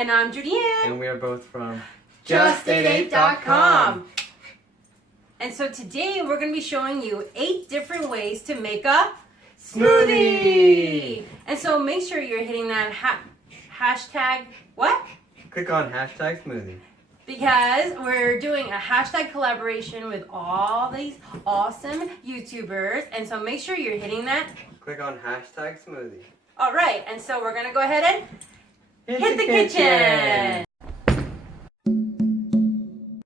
And I'm Julianne. And we are both from Just8ate.com. And so today we're going to be showing you 8 different ways to make a smoothie. And so make sure you're hitting that hashtag, what? Click on hashtag smoothie. Because we're doing a hashtag collaboration with all these awesome YouTubers. And so make sure you're hitting that. Click on hashtag smoothie. All right. And so we're going to go ahead and hit the kitchen.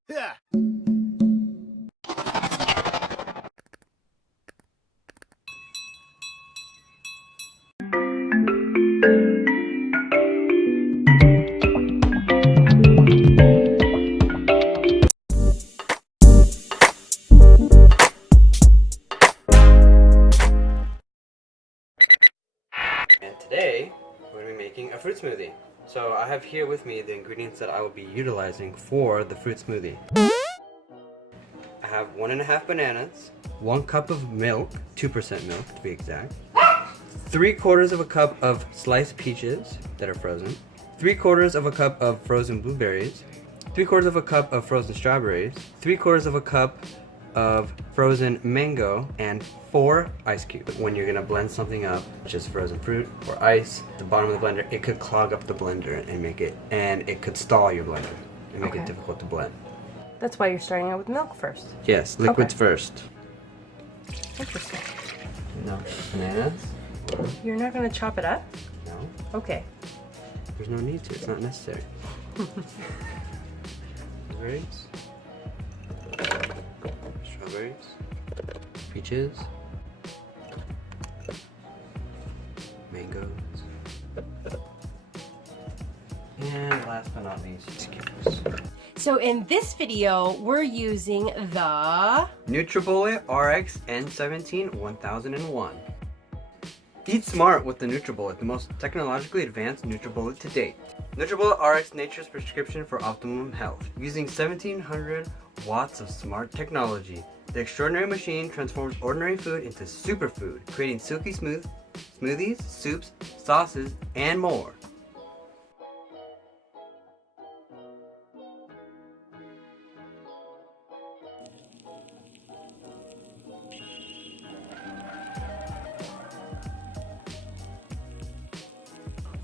Yeah. And today, we're going to be making a fruit smoothie. So I have here with me the ingredients that I will be utilizing for the fruit smoothie. I have 1.5 bananas, 1 cup of milk, 2% milk to be exact, 3/4 of a cup of sliced peaches that are frozen, 3/4 of a cup of frozen blueberries, 3/4 of a cup of frozen strawberries, 3/4 of a cup of frozen mango, and 4 ice cubes. When you're gonna blend something up, just frozen fruit or ice, at the bottom of the blender, it could clog up the blender and it could stall your blender and make it difficult to blend. That's why you're starting out with milk first. Yes, liquids first. Interesting. No, bananas? You're not going to chop it up? No. Okay. There's no need to, it's not necessary. Blueberries. Strawberries. Peaches. Mangoes. And last but not least, skips. So in this video, we're using the NutriBullet RX N17 1001. Eat smart with the NutriBullet, the most technologically advanced NutriBullet to date. NutriBullet RX, nature's prescription for optimum health. Using 1700 watts of smart technology, the extraordinary machine transforms ordinary food into superfood, creating silky smooth smoothies, soups, sauces, and more.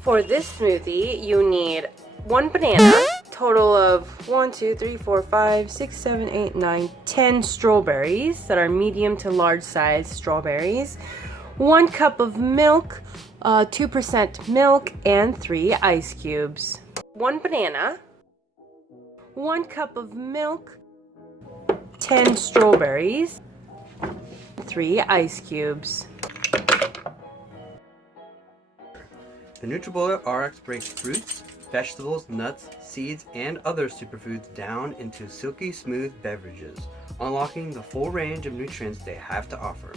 For this smoothie, you need 1 banana, total of 1, 2, 3, 4, 5, 6, 7, 8, 9, 10 strawberries that are medium to large size strawberries, 1 cup of milk, 2% milk, and 3 ice cubes. 1 banana, 1 cup of milk, 10 strawberries, 3 ice cubes. The NutriBullet RX breaks fruits, vegetables, nuts, seeds, and other superfoods down into silky smooth beverages, unlocking the full range of nutrients they have to offer.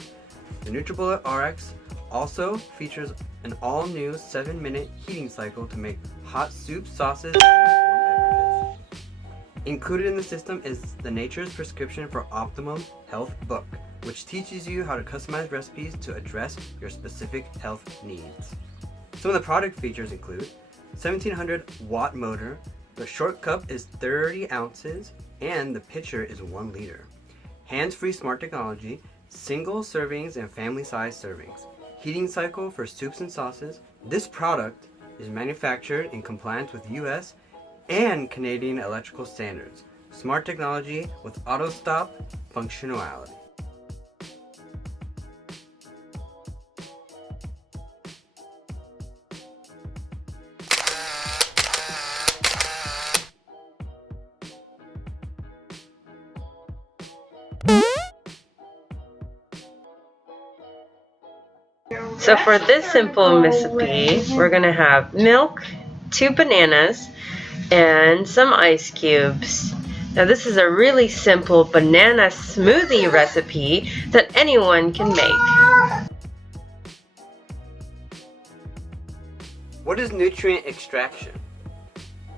The NutriBullet RX also features an all-new 7-minute heating cycle to make hot soups, sauces, and warm beverages. Included in the system is the Nature's Prescription for Optimum Health book, which teaches you how to customize recipes to address your specific health needs. Some of the product features include 1700 watt motor, the short cup is 30 ounces, and the pitcher is 1 liter. Hands-free smart technology, single servings and family-size servings. Heating cycle for soups and sauces. This product is manufactured in compliance with US and Canadian electrical standards. Smart technology with auto stop functionality. So for this simple recipe, we're going to have milk, 2 bananas, and some ice cubes. Now this is a really simple banana smoothie recipe that anyone can make. What is nutrient extraction?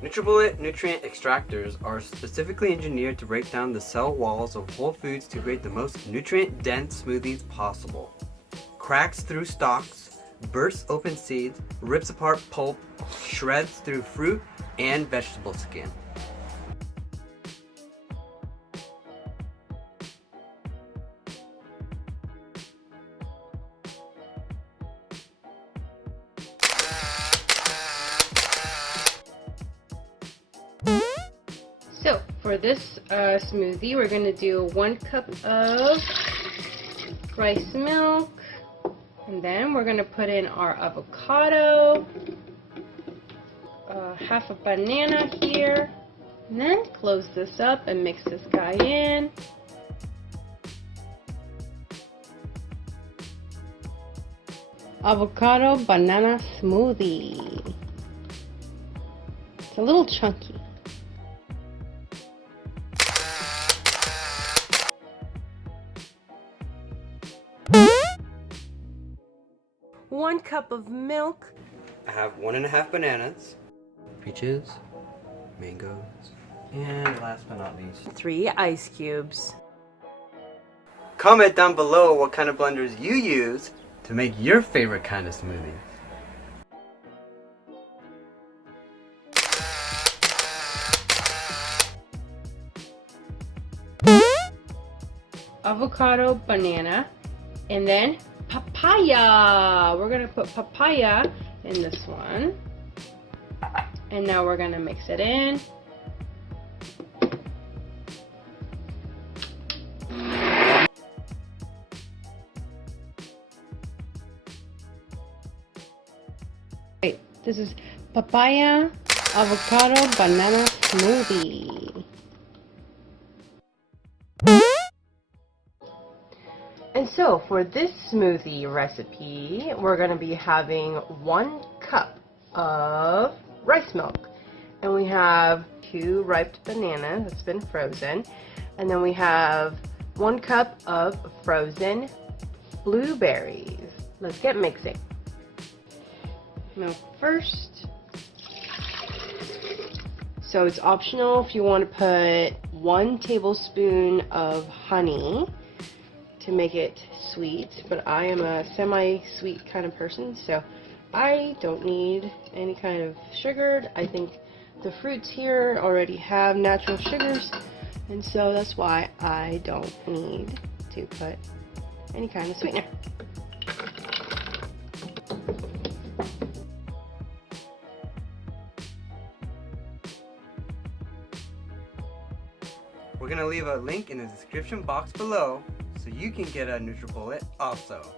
NutriBullet nutrient extractors are specifically engineered to break down the cell walls of whole foods to create the most nutrient-dense smoothies possible. Cracks through stalks, bursts open seeds, rips apart pulp, shreds through fruit and vegetable skin. So for this smoothie, we're gonna do 1 cup of rice milk, and then we're gonna put in our avocado, half a banana here, and then close this up and mix this guy in. Avocado banana smoothie. It's a little chunky. 1 cup of milk. I have 1.5 bananas, peaches, mangoes, and last but not least, 3 ice cubes. comment down below what kind of blenders you use to make your favorite kind of smoothie. Avocado, banana, and then papaya. We're gonna put papaya in this one, and now we're gonna mix it in. Right, this is papaya avocado banana smoothie. And so for this smoothie recipe, we're going to be having 1 cup of rice milk. And we have 2 ripe bananas that's been frozen. And then we have 1 cup of frozen blueberries. Let's get mixing. Milk first. So it's optional if you want to put 1 tablespoon of honey to make it sweet, but I am a semi-sweet kind of person, so I don't need any kind of sugar. I think the fruits here already have natural sugars, and so that's why I don't need to put any kind of sweetener. We're going to leave a link in the description box below so you can get a NutriBullet also.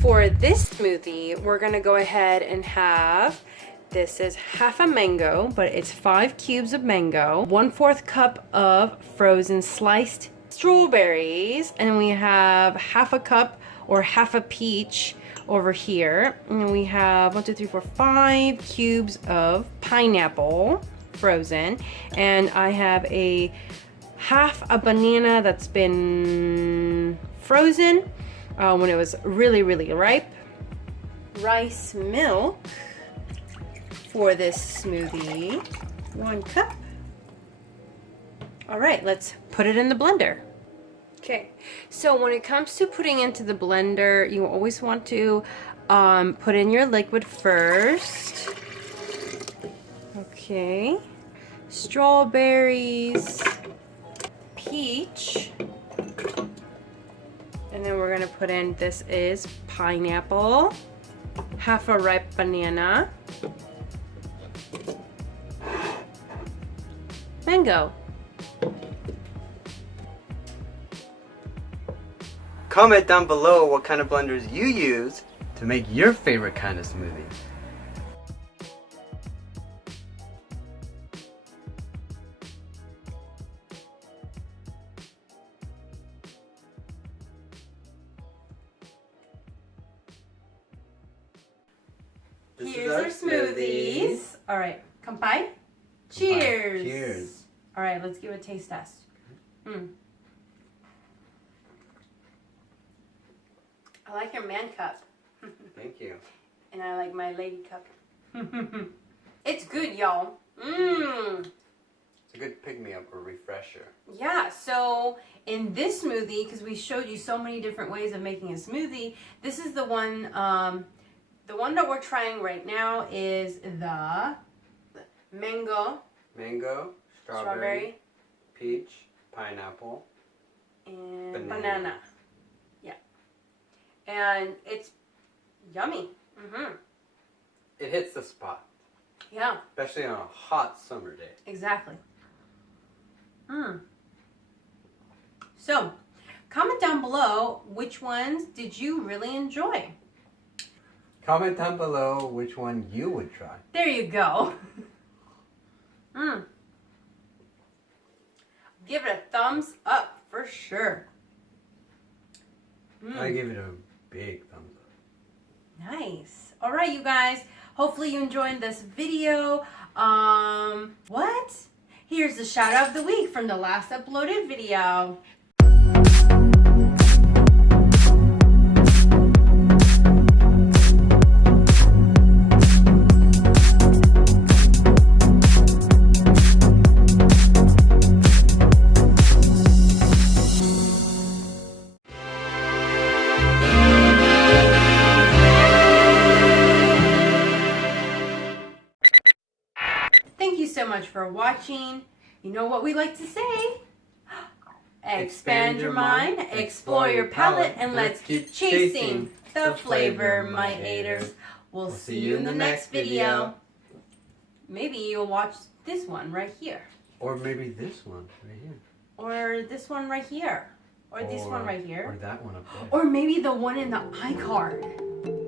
For this smoothie, we're gonna go ahead and have, this is half a mango, but it's 5 cubes of mango, 1/4 cup of frozen sliced strawberries, and we have half a cup or half a peach over here, and then we have 5 cubes of pineapple frozen, and I have a half a banana that's been frozen when it was really ripe. Rice milk for this smoothie, 1 cup. All right, let's put it in the blender. Okay, so when it comes to putting into the blender, you always want to put in your liquid first. Okay, strawberries, peach, and then we're gonna put in, this is pineapple, half a ripe banana, mango. Comment down below what kind of blenders you use to make your favorite kind of smoothie. Here's our smoothies. All right, kampai. Cheers. Cheers. All right, let's give it a taste test. I like your man cup. Thank you. And I like my lady cup. It's good, y'all. Mmm. It's a good pick-me-up or refresher. Yeah, so in this smoothie, because we showed you so many different ways of making a smoothie, this is the one that we're trying right now is the mango, strawberry, peach, pineapple, and banana. Yeah. And it's yummy. It hits the spot. Yeah. Especially on a hot summer day. Exactly. So, comment down below which ones did you really enjoy. Comment down below which one you would try. There you go. Give it a thumbs up for sure. I give it a big thumbs up. Nice. All right, you guys. Hopefully you enjoyed this video. What? Here's the shout out of the week from the last uploaded video. Thank you so much for watching. You know what we like to say? Expand your mind, explore your palate, and let's keep chasing the flavor, my haters. We'll see you in the next video. Maybe you'll watch this one right here. Or maybe this one right here. Or this one right here. Or this one right here. Or that one up there. Or maybe the one in the iCard.